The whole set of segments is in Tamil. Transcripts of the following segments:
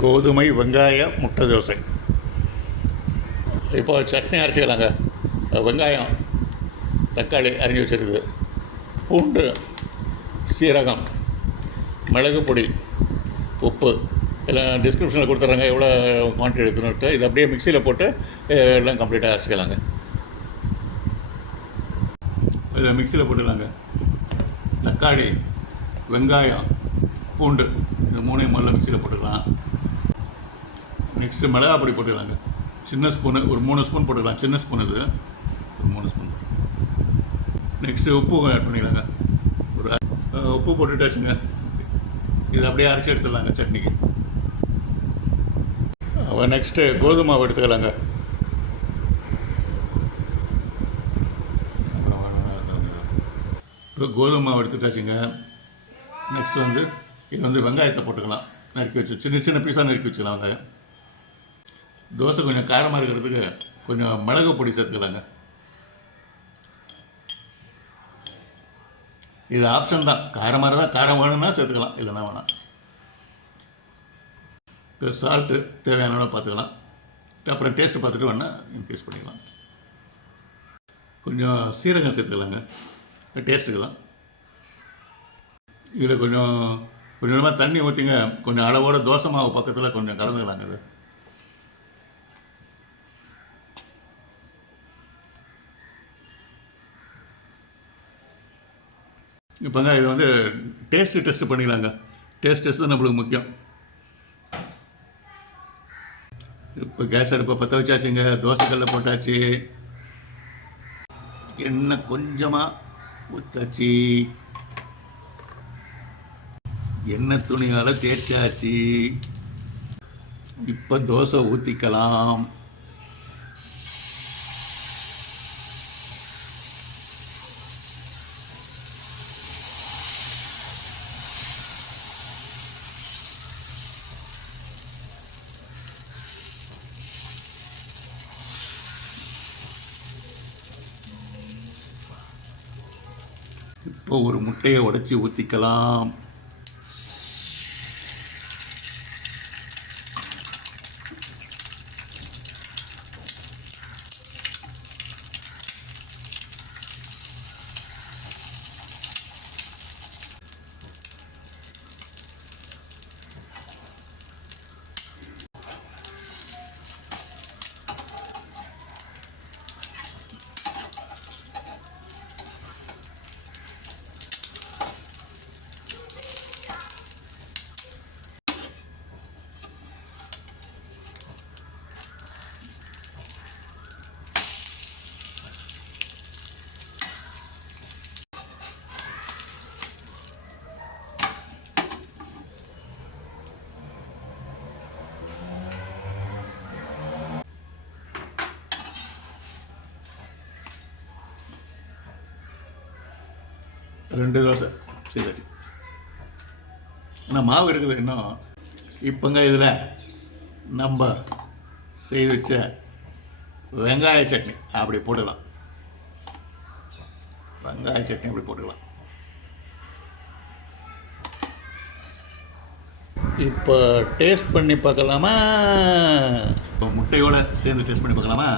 கோதுமை வெங்காய முட்டை தோசை. இப்போ சட்னி அரைச்சிக்கலாங்க. வெங்காயம் தக்காளி அரிஞ்சு வச்சுருக்குது. பூண்டு சீரகம் மிளகு பொடி உப்பு. எல்லாம் டிஸ்கிரிப்ஷனில் கொடுத்துட்றாங்க எவ்வளோ குவான்டிட்டி எடுத்துன்னுட்டு இது அப்படியே மிக்சியில் போட்டு எல்லாம் கம்ப்ளீட்டாக அரைச்சிக்கலாங்க. இதை மிக்சியில் போட்டுக்கலாங்க. தக்காளி வெங்காயம் பூண்டு இந்த மூணையும் முதல்ல மிக்சியில் போட்டுக்கலாம். நெக்ஸ்ட்டு மிளகா பொடி போட்டுக்கலாங்க. சின்ன ஸ்பூனு ஒரு மூணு ஸ்பூன் போட்டுக்கலாம். சின்ன ஸ்பூன் இது. ஒரு மூணு ஸ்பூன் நெக்ஸ்ட்டு உப்பு ஆட் பண்ணிக்கலாங்க. ஒரு உப்பு போட்டுட்டாச்சுங்க. இது அப்படியே அரைச்சி எடுத்துடலாங்க சட்னிக்கு. அப்போ நெக்ஸ்ட்டு கோதுமை மாவு எடுத்துக்கலாங்க. இப்போ கோதுமை மாவு எடுத்துட்டாச்சுங்க. நெக்ஸ்ட் வந்து இது வந்து வெங்காயத்தை போட்டுக்கலாம். நறுக்கி வச்சு சின்ன சின்ன பீஸாக நறுக்கி வச்சுக்கலாம் வெங்காயம் தோசை கொஞ்சம் காரமாக இருக்கிறதுக்கு கொஞ்சம் மிளகு பொடி சேர்த்துக்கலாங்க. இது ஆப்ஷன் தான். காரமாக இருந்தால் காரம் வேணும்னா சேர்த்துக்கலாம் இல்லைன்னா வேணாம். இப்போ சால்ட்டு தேவையான பார்த்துக்கலாம். அப்புறம் டேஸ்ட்டு பார்த்துட்டு வேணால் இன்க்ரீஸ் பண்ணிக்கலாம். கொஞ்சம் சீரகம் சேர்த்துக்கலாங்க. டேஸ்ட்டுக்கு தான். இதில் கொஞ்சம் கொஞ்சமாக தண்ணி ஊற்றிங்க கொஞ்சம் அளவோட தோசை மாவு பக்கத்தில் கொஞ்சம் கலந்துக்கலாங்க இது. இப்போங்க இது வந்து டேஸ்ட்டு டெஸ்ட் பண்ணிக்கலாங்க. டேஸ்ட் டெஸ்ட் தான் நம்மளுக்கு முக்கியம். இப்போ கேஸ் அடுப்பை பற்ற வச்சாச்சுங்க. தோசைக்கல்ல போட்டாச்சு. எண்ணெய் கொஞ்சமாக ஊற்றாச்சு எண்ணெய் துணியால் தேய்ச்சாச்சு. இப்போ தோசை ஊற்றிக்கலாம் இப்போ ஒரு முட்டையை உடைச்சி ஊற்றிக்கலாம் ரெண்டு தோசை. சரி ஆனால் மாவு இருக்குது இன்னும். இப்போங்க இதில் நம்ம செய்து வச்ச வெங்காய சட்னி. அப்படி போட்டுக்கலாம். வெங்காய சட்னி அப்படி போட்டுக்கலாம். இப்போ டேஸ்ட் பண்ணி பார்க்கலாமா? முட்டையோடு சேர்ந்து டேஸ்ட் பண்ணி பார்க்கலாமா?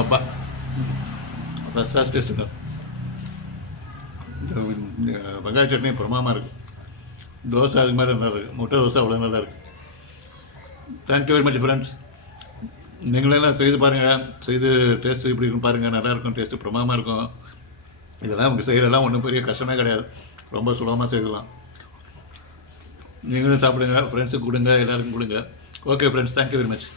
அப்பா ஃபஸ்ட் கிளாஸ் டேஸ்ட்டுங்க இந்த இந்த வெங்காய சட்னி பிரமாதமாக இருக்குது தோசை அதுக்கு மாதிரி நல்லா இருக்குது முட்டை தோசை அவ்வளோ நல்லா இருக்குது தேங்க்யூ வெரி மச் ஃப்ரெண்ட்ஸ் நீங்களெல்லாம் செய்து பாருங்கள் செய்து டேஸ்ட் இப்படி இருக்குன்னு பாருங்கள் நல்லாயிருக்கும் டேஸ்ட்டு பிரமாதமாக இருக்கும். இதெல்லாம் உங்கள் செய்கிறதெல்லாம் ஒன்றும் பெரிய கஷ்டமே கிடையாது. ரொம்ப சுலபமாக செய்யலாம் நீங்களும் சாப்பிடுங்க. ஃப்ரெண்ட்ஸுக்கு கொடுங்க. எல்லாருக்கும் கொடுங்க. Okay friends thank you very much